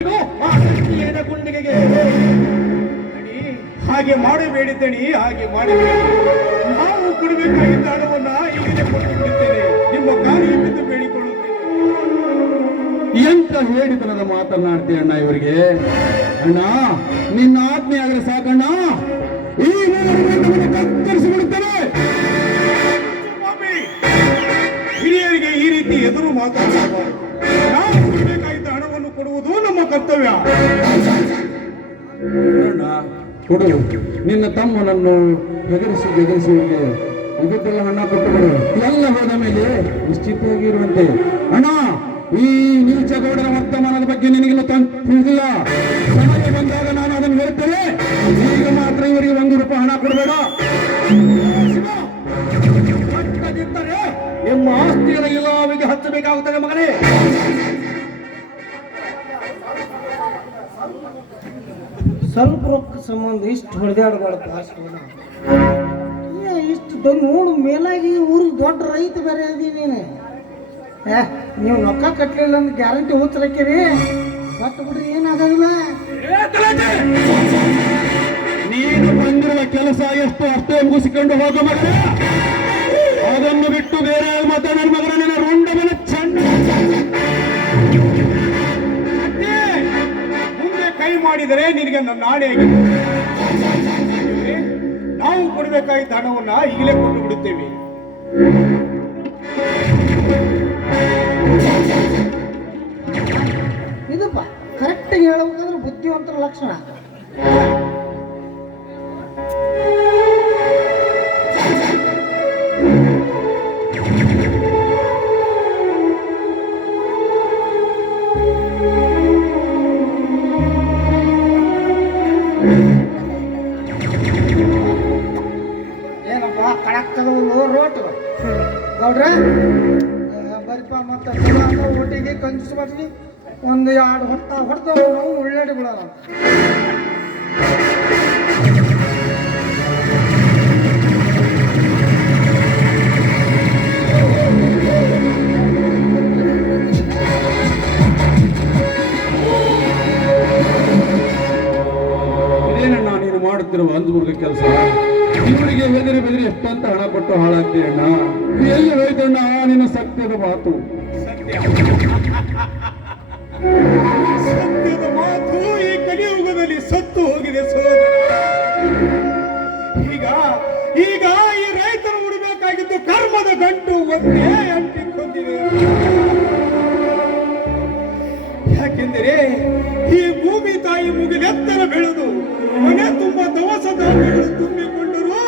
ಆ ಸಂಖ್ಯೆಯ ಗುಂಡಿಗೆಗೆ ಹಾಗೆ ಮಾಡಬೇಡಿದ್ದೇನೆ, ಹಾಗೆ ಮಾಡಬೇಡಿ. ನಾವು ಕೊಡಬೇಕಾಗಿದ್ದ ಹಣವನ್ನ ಈಗಲೇ ಕೊಟ್ಟು ಬಿಡುತ್ತೇನೆ. ನಿಮ್ಮ ಕಾಲಿಗೆ ಬಿದ್ದು ಬೇಡಿಕೊಳ್ಳುತ್ತೇನೆ. ಎಂತ ಹೇಳಿತನದ ಮಾತನಾಡ್ತೀಯ ಅಣ್ಣ ಇವರಿಗೆ. ಅಣ್ಣ ನಿನ್ನ ಆಜ್ಞೆ ಆದ್ರೆ ಸಾಕಣ್ಣ, ಈ ಕತ್ತರಿಸಿ ಬಿಡುತ್ತೇನೆ. ಹಿರಿಯರಿಗೆ ಈ ರೀತಿ ಎದುರು ಮಾತಾಡಬಾರದು. ನಾವು ಕೊಡಬೇಕಾಗಿದ್ದ ಹಣವನ್ನು ಕೊಡುವುದು ನಮ್ಮ ಕರ್ತವ್ಯ. ಕೊಡು. ನಿನ್ನ ತಮ್ಮನನ್ನು ಬೆದರಿಸಿ ಇದಕ್ಕೆಲ್ಲ ಹಣ ಕೊಟ್ಟು ಬಿಡು. ಎಲ್ಲ ಹೋದ ಮೇಲೆ ನಿಶ್ಚಿತವಾಗಿರುವಂತೆ. ಅಣ್ಣ, ಈ ನೀಚ ಗೌಡರ ವರ್ತಮಾನದ ಬಗ್ಗೆ ನಿನಗೆಲ್ಲ ತಿಳಿದಿಲ್ಲ. ಸಮಯ ಬಂದಾಗ ನಾನು ಅದನ್ನು ಹೇಳ್ತೇನೆ. ಈಗ ಮಾತ್ರ ಇವರಿಗೆ ₹1 ಹಣ ಕೊಡಬೇಡ. ನಿಮ್ಮ ಆಸ್ತಿಯನ್ನು ಇಲಾವಿಗೆ ಹಚ್ಚಬೇಕಾಗುತ್ತದೆ ಮಗನೇ. ಸ್ವಲ್ಪ ರೊಕ್ಕ ಸಂಬಂಧ ಇಷ್ಟು ಹೊಡೆದಾಡಬಾರ್ದು. ಇಷ್ಟು ನೋಡು, ಮೇಲಾಗಿ ಊರಿಗೆ ದೊಡ್ಡ ರೈತ ಬೇರೆ ಅದೀನಿ ನೀನು. ನೀವು ರೊಕ್ಕ ಕಟ್ಟಲಿಲ್ಲ ಅಂತ ಗ್ಯಾರಂಟಿ ಹುಚ್ಚರಕ್ಕಿರಿ. ಬಟ್ ಬಿಡ್ರಿ, ಏನಾಗೋದಿಲ್ಲ. ನೀನು ಬಂದಿರುವ ಕೆಲಸ ಎಷ್ಟು ಅಷ್ಟೇ ಮುಗಿಸಿಕೊಂಡು ಹೋಗ ಮಗನ. ಅದನ್ನು ಬಿಟ್ಟು ಬೇರೆ ಮಾತಾಡ ಮಗನ. ನಿನ್ನ ರುಂಡಮನ ಚಂಡ ಮುಂದೆ ಕೈ ಮಾಡಿದರೆ ನಿನಗೆ ನನ್ನ ನಾಡಿಯಾಗಿ ನಾವು ಕೊಡಬೇಕಾಗಿದ್ದ ಹಣವನ್ನ ಈಗಲೇ ಕೊಟ್ಟು ಬಿಡುತ್ತೇವೆ. ಇದಪ್ಪ ಕರೆಕ್ಟಾಗಿ ಹೇಳ್ಬೇಕಂದ್ರೆ ಬುದ್ಧಿವಂತರ ಲಕ್ಷಣ. ಏನಪ್ಪ ಕಡಕ್ತದವು ರೋಟು ಗೌಡ್ರ ಬರಿಪ ಮತ್ತು ಒಟ್ಟಿಗೆ ಕಂಜಿಸ್ಬಾರ್ದು. ಒಂದು 2 ಹೊಡೆದ ನಾವು ಉಳ್ಳಾಡಿ ಬಿಡೋಣ. ಇದೇನಣ್ಣ ನೀನು ಮಾಡುತ್ತಿರುವ ಅಂಜುಬುರ್ಗ ಕೆಲಸ? ಇವರಿಗೆ ಬೆದರಿ ಎಷ್ಟಂತ ಹಣ ಕೊಟ್ಟು ಹಾಳಾಗ್ತೀಯಣ್ಣ. ಎಲ್ಲಿ ಹೋಯ್ತಣ್ಣ ನಿನ್ನ ಸತ್ಯದ ಮಾತು? ಸತ್ಯದ ಮಾತು ಈ ಕಲಿಯುಗದಲ್ಲಿ ಸತ್ತು ಹೋಗಿದೆ ಸೋದರ. ಈಗ ಈ ರೈತರು ಉಡಬೇಕಾಗಿದ್ದು ಕರ್ಮದ ಗಂಟು ಒಂದೇ ಅಂಟಿಕೊಂಡಿದೆ. ಯಾಕೆಂದರೆ ಈ ಭೂಮಿ ತಾಯಿ ಮುಗಿಲೆತ್ತರ ಬೆಳೆದು ಮನೆ ತುಂಬ ದವಸ ಧಾನ್ಯಗಳು ತುಂಬಿಕೊಂಡರೂ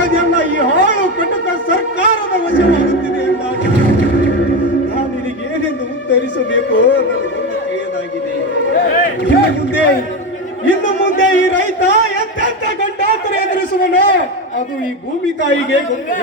ಅದೆಲ್ಲ ಈ ಹಾಳು ಕಟಕ ಸರ್ಕಾರದ ವಶವಾಗುತ್ತಿದೆ ಎಂದಾಗ ನಾನು ನಿನಗೇನೆಂದು ಉತ್ತರಿಸಬೇಕು ನನಗೊಂದು ತಿಳಿಯದಾಗಿದೆ. ಇನ್ನು ಮುಂದೆ ಈ ರೈತ ಎಂತೆಂತ ಗಂಡಾಂತರ ಎದುರಿಸುವನು ಅದು ಈ ಭೂಮಿ ತಾಯಿಗೆ ಗೊತ್ತು.